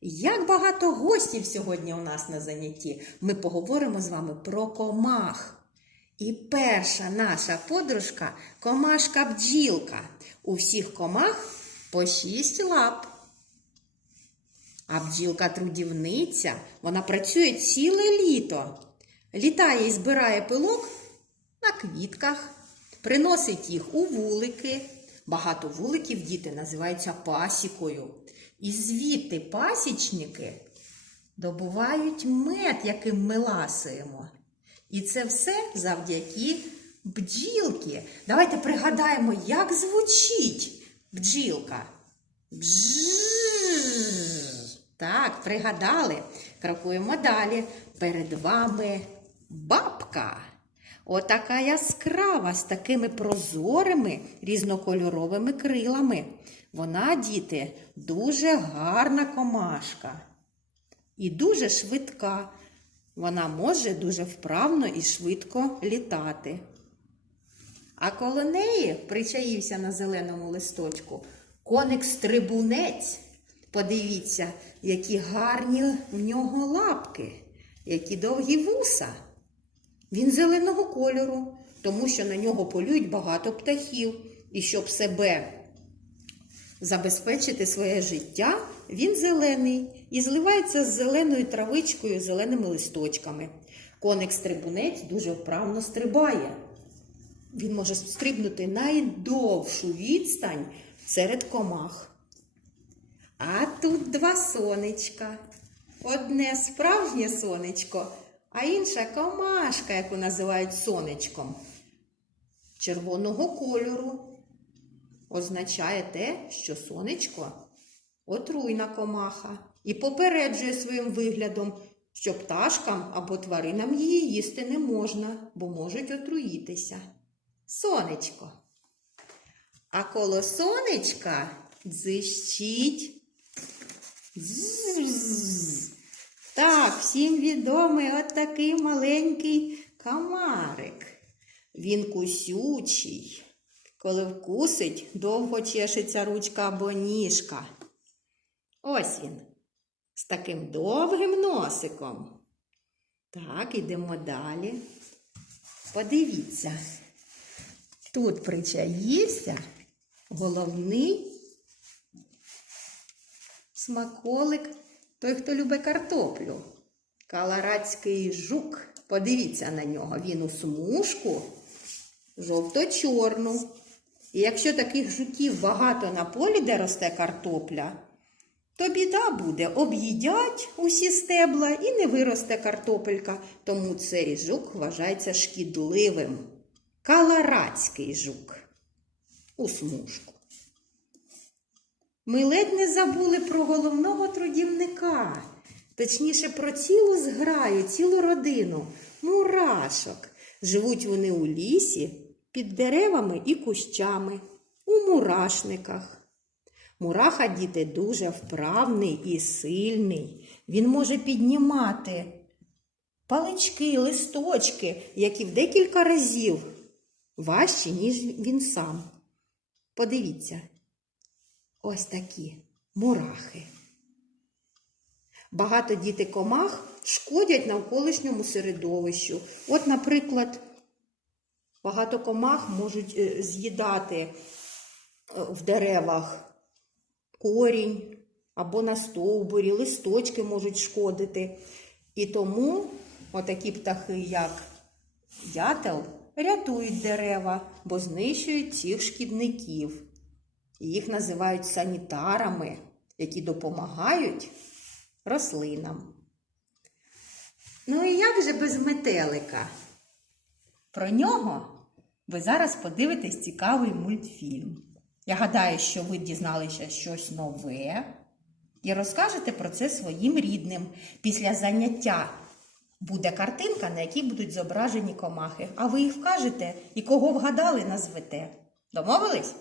Як багато гостів сьогодні у нас на занятті, ми поговоримо з вами про комах. І перша наша подружка комашка бджілка. У всіх комах по шість лап. А бджілка-трудівниця, вона працює ціле літо. Літає і збирає пилок на квітках, приносить їх у вулики. Багато вуликів діти називаються пасікою. І звідти пасічники добувають мед, яким ми ласуємо. І це все завдяки бджілки. Давайте пригадаємо, як звучить бджілка. Бжж. Так, пригадали. Крокуємо далі. Перед вами бабка. Отака яскрава з такими прозорими різнокольоровими крилами. Вона, діти, дуже гарна комашка і дуже швидка. Вона може дуже вправно і швидко літати. А коло неї причаївся на зеленому листочку коник-стрибунець. Подивіться, які гарні в нього лапки, які довгі вуса. Він зеленого кольору, тому що на нього полюють багато птахів. І щоб себе забезпечити своє життя, він зелений і зливається з зеленою травичкою, зеленими листочками. Коник-стрибунець дуже вправно стрибає. Він може стрибнути найдовшу відстань серед комах. А тут два сонечка. Одне справжнє сонечко, а інша комашка, яку називають сонечком, червоного кольору. Означає те, що сонечко отруйна комаха і попереджує своїм виглядом, що пташкам або тваринам її їсти не можна, бо можуть отруїтися. Сонечко. А коло сонечка дзищить. З -з -з -з. Так, всім відомий от такий маленький комарик. Він кусючий. Коли вкусить, довго чешеться ручка або ніжка. Ось він. З таким довгим носиком. Так, йдемо далі. Подивіться. Тут причаївся головний смаколик той, хто любить картоплю. Каларадський жук. Подивіться на нього. Він у смужку жовто-чорну. І якщо таких жуків багато на полі, де росте картопля, то біда буде. Об'їдять усі стебла і не виросте картопелька. Тому цей жук вважається шкідливим. Калорадський жук. У смужку. Ми ледь не забули про головного трудівника, точніше, про цілу зграю, цілу родину, мурашок. Живуть вони у лісі, під деревами і кущами, у мурашниках. Мураха, діти, дуже вправний і сильний. Він може піднімати палички, листочки, які в декілька разів важчі, ніж він сам. Подивіться ось такі мурахи. Багато діти комах шкодять навколишньому середовищу. От, наприклад, багато комах можуть е, з'їдати е, в деревах корінь або на стовбурі, листочки можуть шкодити. І тому отакі птахи, як ятел, рятують дерева, бо знищують цих шкідників. Їх називають санітарами, які допомагають рослинам. Ну і як же без метелика? Про нього ви зараз подивитесь цікавий мультфільм. Я гадаю, що ви дізналися щось нове і розкажете про це своїм рідним. Після заняття буде картинка, на якій будуть зображені комахи. А ви їх вкажете і кого вгадали, назвете. Домовились?